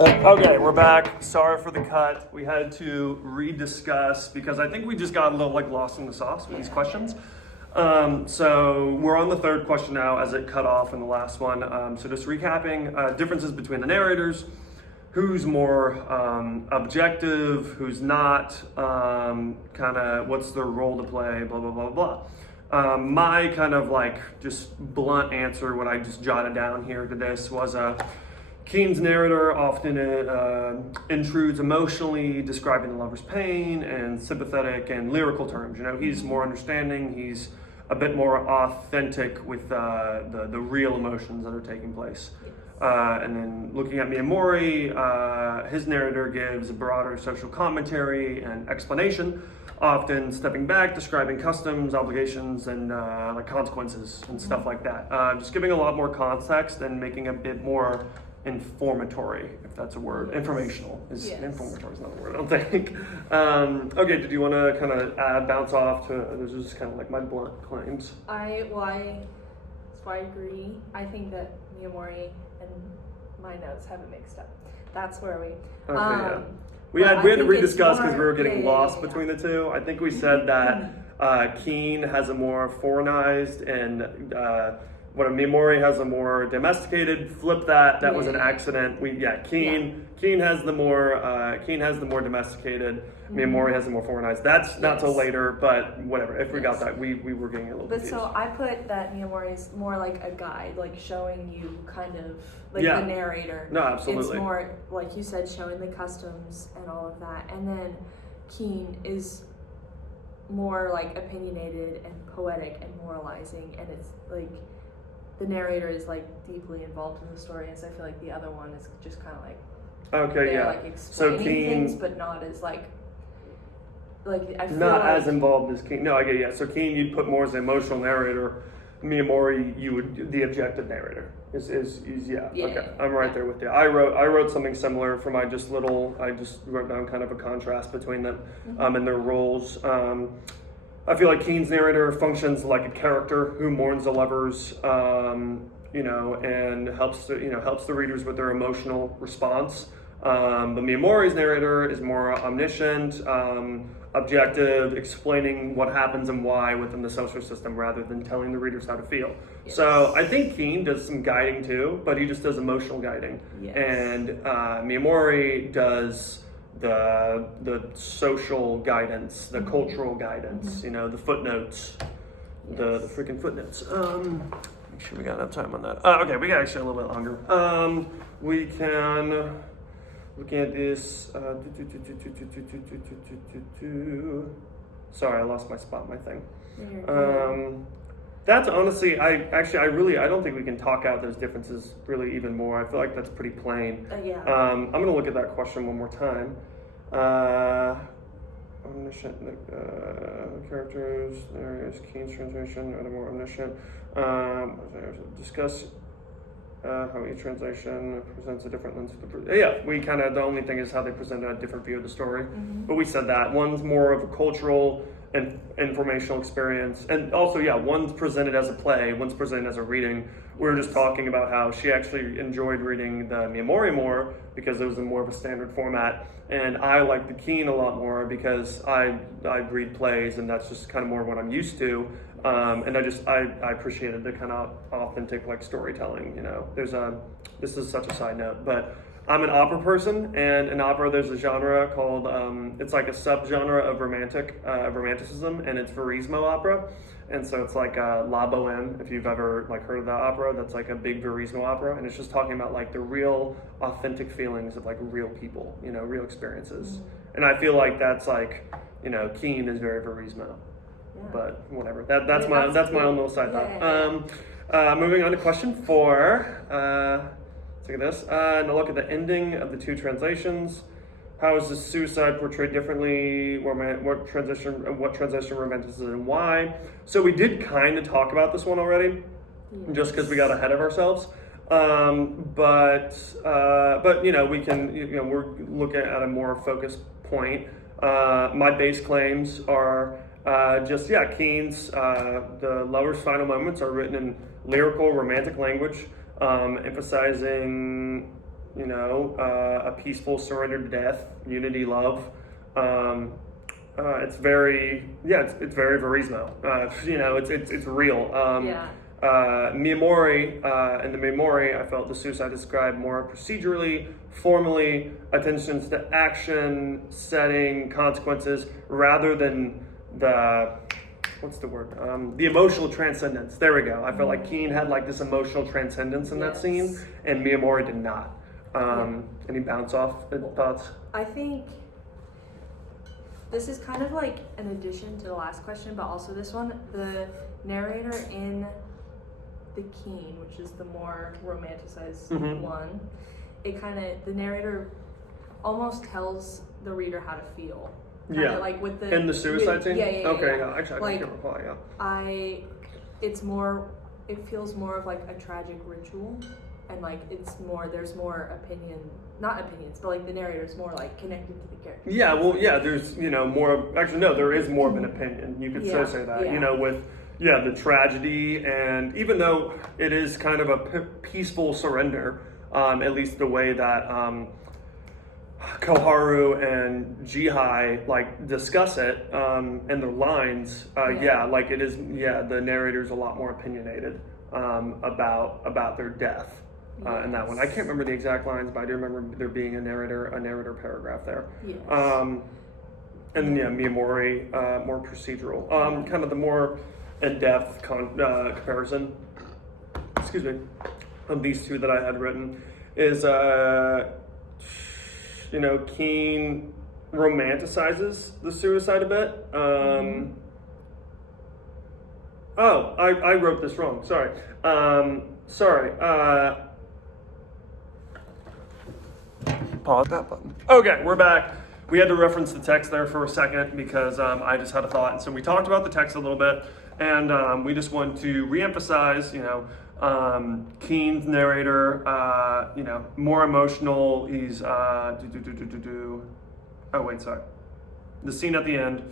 Okay, we're back. Sorry for the cut. We had to rediscuss because I think we just got a little lost in the sauce with these questions. So we're on the third question now as it cut off in the last one. So just recapping, differences between the narrators, who's more objective, who's not, kind of what's their role to play, blah, blah, blah, blah. My kind of just blunt answer, what I just jotted down here to this was Keen's narrator often intrudes emotionally, describing the lover's pain and sympathetic and lyrical terms. You know, he's more understanding, he's a bit more authentic with the real emotions that are taking place. And then looking at Miyamori, his narrator gives a broader social commentary and explanation, often stepping back, describing customs, obligations, and consequences and stuff like that. Just giving a lot more context and making a bit more informatory, if that's a word. Informational is informatory is not a word, I don't think. Okay, did you want to kind of bounce off to this is just kind of my blunt claims? I agree. I think that Miyamori and my notes have it mixed up. That's where we. Okay, yeah. We had to rediscuss because we were getting lost between the two. I think we said that Keen has a more foreignized and what Miyamori has a more domesticated. Flip that. That was an accident. Keen has the more domesticated. Miyamori has the more foreignized. That's not till later, but whatever. If we got that, we were getting a little confused. So I put that Miyamori is more like a guide, showing you kind of the narrator. No, absolutely. It's more like you said, showing the customs and all of that, and then Keen is more opinionated and poetic and moralizing, and it's the narrator is deeply involved in the story, and so I feel like the other one is just kind of explaining so Keen, things, but not as I feel not as involved as Keen. No, I get So Keen, you'd put more as the emotional narrator. Miyamori, you would the objective narrator. Okay. I'm right there with you. I wrote something similar for my I just wrote down kind of a contrast between them and their roles. I feel like Keen's narrator functions like a character who mourns the lovers, and helps the readers with their emotional response. But Miyamori's narrator is more omniscient, objective, explaining what happens and why within the social system rather than telling the readers how to feel. Yes. So I think Keen does some guiding too, but he just does emotional guiding. Yes. And Miyamori does the social guidance, the cultural guidance, the footnotes, the freaking footnotes. Make sure we got enough time on that. Okay, we got actually a little bit longer. We can look at this. Sorry, I lost my spot, my thing. That's honestly, I don't think we can talk out those differences really even more. I feel like that's pretty plain. I'm going to look at that question one more time. Omniscient characters, there is Keen's translation, are the more omniscient. Discuss how each translation presents a different lens. We kind of, the only thing is how they present a different view of the story. But we said that. One's more of a cultural and informational experience. And also, one's presented as a play, one's presented as a reading. We were just talking about how she actually enjoyed reading the Miyamori more because it was in more of a standard format. And I like the Keen a lot more because I read plays and that's just kind of more what I'm used to. And I appreciated the kind of authentic storytelling, this is such a side note, but I'm an opera person, and in opera there's a genre called, it's like a subgenre of romanticism, and it's Verismo opera. And so it's La Boheme, if you've ever heard of that opera, that's a big Verismo opera, and it's just talking about the real authentic feelings of real people, real experiences. And I feel like that's Keen is very Verismo. But whatever. That's my own little side thought. Moving on to question 4. Let's look at this. And a look at the ending of the two translations. How is the suicide portrayed differently? What translation romanticism and why? So we did kind of talk about this one already, just because we got ahead of ourselves. But we can we're looking at a more focused point. My base claims are. Keen's, the lover's final moments are written in lyrical, romantic language, emphasizing a peaceful surrender to death, unity, love. It's very, it's very Verismo. It's real. Miyamori, in the Miyamori, I felt the suicide described more procedurally, formally, attentions to action, setting, consequences, rather than the emotional transcendence. There we go. I felt like Keen had like this emotional transcendence in that scene, and Miyamori did not. Any bounce off thoughts? I think this is kind of like an addition to the last question, but also this one. The narrator in the Keen, which is the more romanticized one, the narrator almost tells the reader how to feel. Kinda like with the in the suicide scene. Okay, Actually, I can't recall. It feels more of like a tragic ritual, and like there's more not opinions, but like the narrator's more like connected to the character. There's more. Actually, no, there is more of an opinion. You could so say that. With the tragedy, and even though it is kind of a peaceful surrender, at least the way that Koharu and Jihai like discuss it in their lines, it is. The narrator's a lot more opinionated about their death. In that one, I can't remember the exact lines, but I do remember there being a narrator paragraph there. Yes. Miyamori, more procedural. Kind of the more in-depth comparison. Excuse me. Of these two that I had written is, Keen romanticizes the suicide a bit. I wrote this wrong. Sorry. Pause that button. Okay, we're back. We had to reference the text there for a second because I just had a thought. And so we talked about the text a little bit, and we just want to reemphasize, Keen's narrator, more emotional. He's, oh wait, sorry. The scene at the end.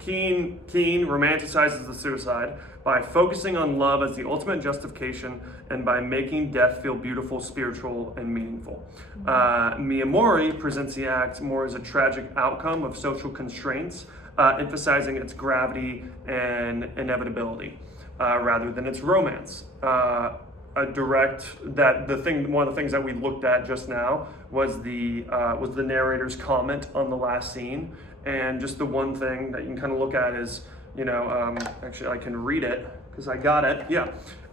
Keen romanticizes the suicide by focusing on love as the ultimate justification and by making death feel beautiful, spiritual, and meaningful. Miyamori presents the act more as a tragic outcome of social constraints, emphasizing its gravity and inevitability rather than its romance. One of the things that we looked at just now was the narrator's comment on the last scene, and just the one thing that you can kind of look at is, actually I can read it because I got it.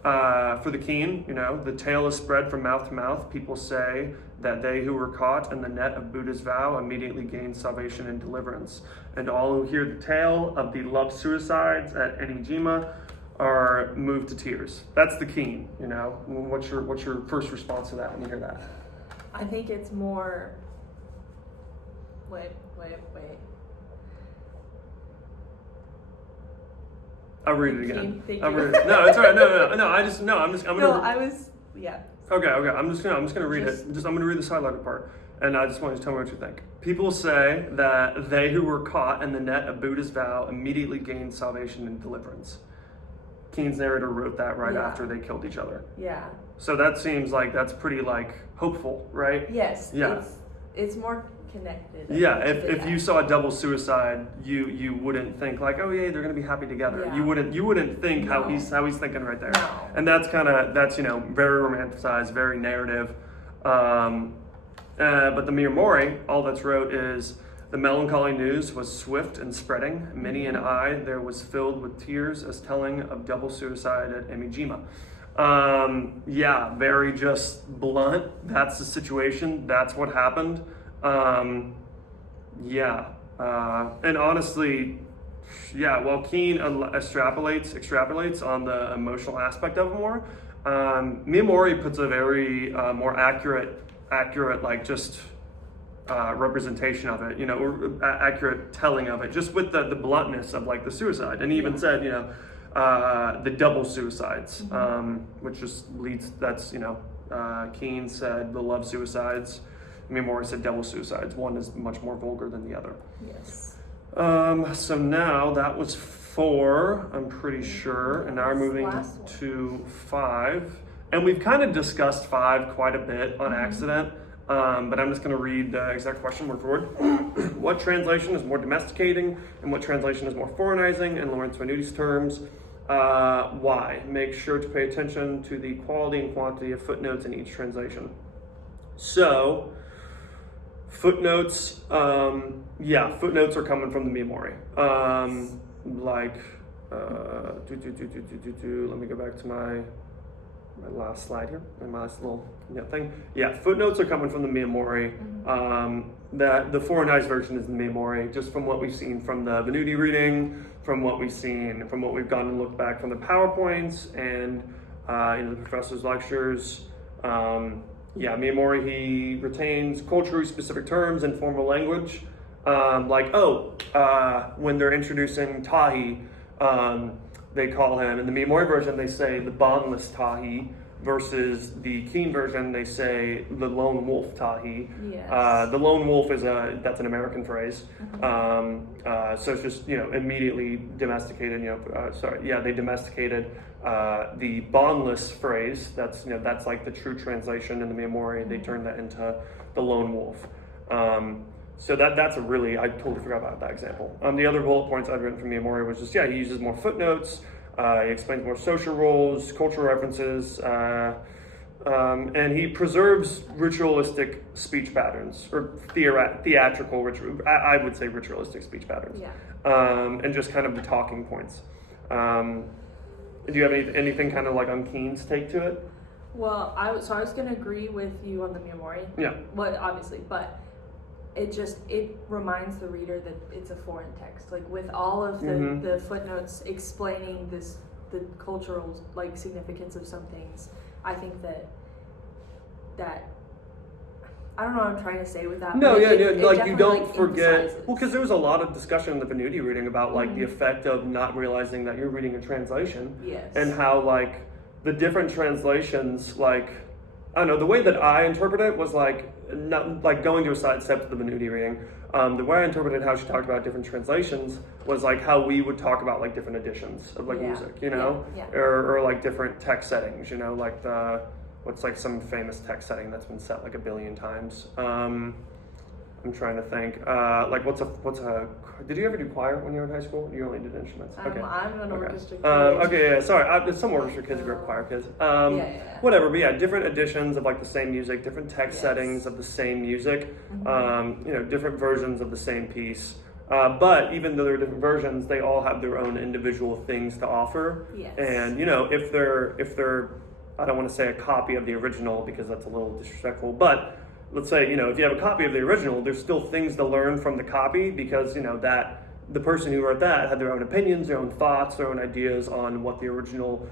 For the Keen, the tale is spread from mouth to mouth. People say that they who were caught in the net of Buddha's vow immediately gained salvation and deliverance. And all who hear the tale of the love suicides at Enijima are moved to tears. That's the Keen, What's your first response to that when you hear that? I think it's more. Wait. I'll read it again. I'll read it. No, it's all right. No. I'm gonna. Okay. I'm just gonna read it. I'm gonna read the highlighted part, and I just want you to tell me what you think. People say that they who were caught in the net of Buddha's vow immediately gained salvation and deliverance. Keen's narrator wrote that right after they killed each other. Yeah. So that seems like that's pretty hopeful, right? Yes. Yeah. It's more connected. If you saw a double suicide, you wouldn't think like, oh yeah, they're gonna be happy together. Yeah. You wouldn't think how he's thinking right there. No. And that's very romanticized, very narrative. But the Miyamori, all that's wrote is the melancholy news was swift and spreading. Many an eye there was filled with tears as telling of double suicide at Emijima. Very just blunt. That's the situation. That's what happened. And honestly, while Keen extrapolates on the emotional aspect of it more, Miyamori puts a very more accurate representation of it, or accurate telling of it, just with the bluntness of the suicide. And he even said, the double suicides, which just leads, Keen said the love suicides. Miyamori said double suicides. One is much more vulgar than the other. Yes. So now that was 4, I'm pretty sure, and now we're moving to 5. And we've kind of discussed 5 quite a bit on accident, but I'm just going to read the exact question word for word. What translation is more domesticating and what translation is more foreignizing in Lawrence Venuti's terms? Why? Make sure to pay attention to the quality and quantity of footnotes in each translation. So, footnotes, footnotes are coming from the Miyamori. Let me go back to my last slide here, my last little thing. Yeah, footnotes are coming from the Miyamori. The foreignized version is the Miyamori, just from what we've seen from the Venuti reading, from what we've gone and looked back from the PowerPoints and the professor's lectures. Miyamori, he retains culturally specific terms and formal language, when they're introducing Tahi, they call him, in the Miyamori version, they say the bondless Tahi, versus the Keen version, they say the lone wolf Tahi. Yes. The lone wolf that's an American phrase. So it's just, immediately domesticated, they domesticated the bondless phrase. That's like the true translation in the Miyamori. They turned that into the lone wolf. So that's I totally forgot about that example. The other bullet points I've written from Miyamori was just, he uses more footnotes, he explains more social roles, cultural references, and he preserves ritualistic speech patterns, or theatrical, I would say ritualistic speech patterns, and just kind of the talking points. Do you have anything kind of like on Keen's take to it? Well, I was going to agree with you on the Miyamori. Yeah. Well, obviously, but it reminds the reader that it's a foreign text, like with all of the footnotes explaining the cultural significance of some things. I think that I don't know what I'm trying to say with that. No, but you don't forget. emphasizes. Well, because there was a lot of discussion in the Venuti reading about the effect of not realizing that you're reading a translation. Yes. And how the different translations, I don't know, the way that I interpret it was not going to a sidestep to the Venuti reading. The way I interpreted how she talked about different translations was how we would talk about different editions of music, or different text settings, what's some famous text setting that's been set a billion times. I'm trying to think. Did you ever do choir when you were in high school? You only did instruments. Okay. I'm an orchestra kid. Okay, sorry. Some orchestra kids were choir kids. Whatever, but different editions of the same music, different text settings of the same music, different versions of the same piece. But even though they're different versions, they all have their own individual things to offer. Yes. And if they're I don't want to say a copy of the original because that's a little disrespectful, but let's say, if you have a copy of the original, there's still things to learn from the copy because, that the person who wrote that had their own opinions, their own thoughts, their own ideas on what the original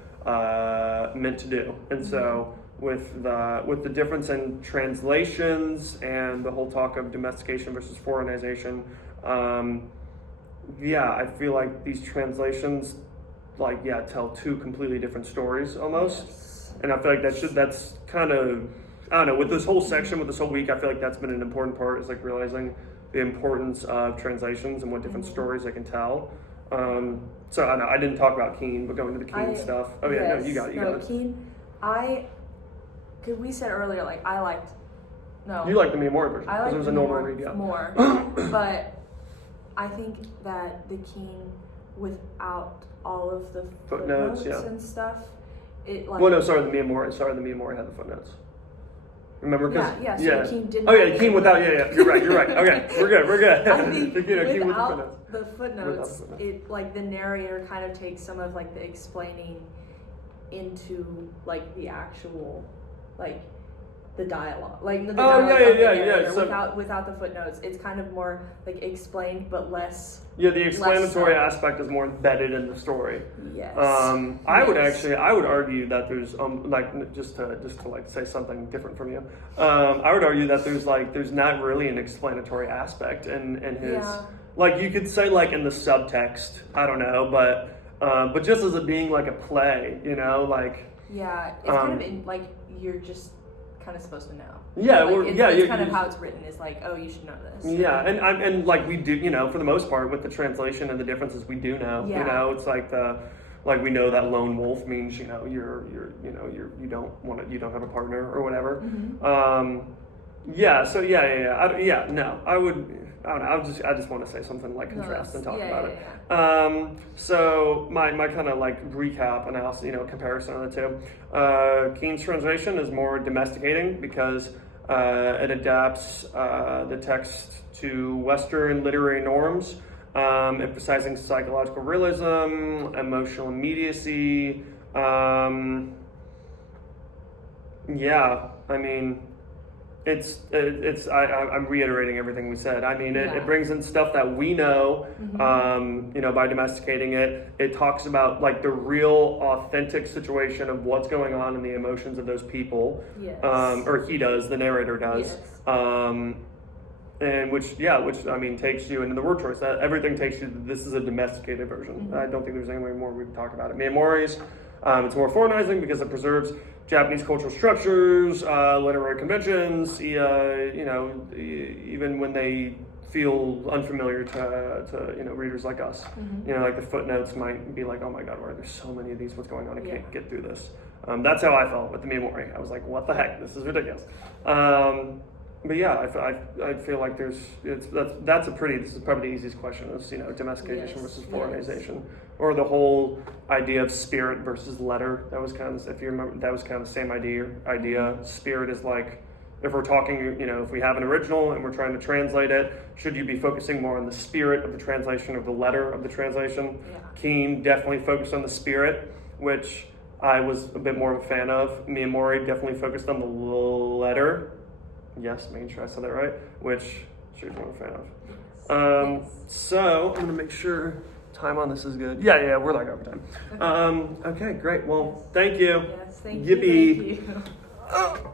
meant to do. And so with the difference in translations and the whole talk of domestication versus foreignization, I feel like these translations tell 2 completely different stories almost. Yes. And I feel like that's kind of, I don't know, with this whole section, with this whole week, I feel like that's been an important part, is realizing the importance of translations and what different stories they can tell. So I know I didn't talk about Keen, but going to the Keen stuff. Oh yeah, yes, no, you got it. Keen, cause we said earlier, I liked, no. You liked the Miyamori version, I liked it was a normal read, more, but I think that the Keen, without all of the footnotes and stuff, it well, no, sorry, the Miyamori had the footnotes. Remember? So Keen didn't. Oh yeah, Keen without. Yeah. You're right. Okay, we're good. I think Keen without the footnotes, it the narrator kind of takes some of the explaining into the actual the dialogue, the dialogue So, without the footnotes, it's kind of more explained but less. Yeah, the explanatory aspect is more embedded in the story. Yes. I would argue that there's just to say something different from you. I would argue that there's not really an explanatory aspect in his you could say in the subtext. I don't know, but just as it being a play, Yeah, it's kind of in you're just kind of supposed to know. Yeah, it's kind of how it's written. Is you should know this. Yeah, and we do, for the most part, with the translation and the differences, we do know. Yeah. It's Like we know that lone wolf means you don't have a partner or whatever. Yeah. So yeah. No, I don't know. I just want to say something like contrast and talk about it. So my kind of like recap analysis, comparison of the two. Keen's translation is more domesticating because it adapts the text to Western literary norms, emphasizing psychological realism, emotional immediacy. Yeah, I mean. I'm reiterating everything we said. I mean, it brings in stuff that we know, by domesticating it. It talks about like the real authentic situation of what's going on and the emotions of those people. Yes. Or he does, the narrator does. Yes. And which I mean takes you into the word choice. That everything takes you. This is a domesticated version. I don't think there's any way more we can talk about it. Miyamori's, it's more foreignizing because it preserves Japanese cultural structures, literary conventions. Even when they feel unfamiliar to readers like us. Like the footnotes might be like, oh my god, why are there so many of these? What's going on? I can't get through this. That's how I felt with the Miyamori. I was like, what the heck? This is ridiculous. But yeah, I feel like this is probably the easiest question is, domestication versus foreignization. Or the whole idea of spirit versus letter. That was kind of, if you remember, that was kind of the same idea. Spirit is like, if we're talking, if we have an original and we're trying to translate it, should you be focusing more on the spirit of the translation or the letter of the translation? Yeah. Keen definitely focused on the spirit, which I was a bit more of a fan of. Miyamori definitely focused on the letter. Yes, making sure I said that right, which she was more of a fan of. So I'm gonna make sure time on this is good. Yeah, we're like over time. Okay, great. Well, thank you. Yes, thank Yippee. you. Thank you.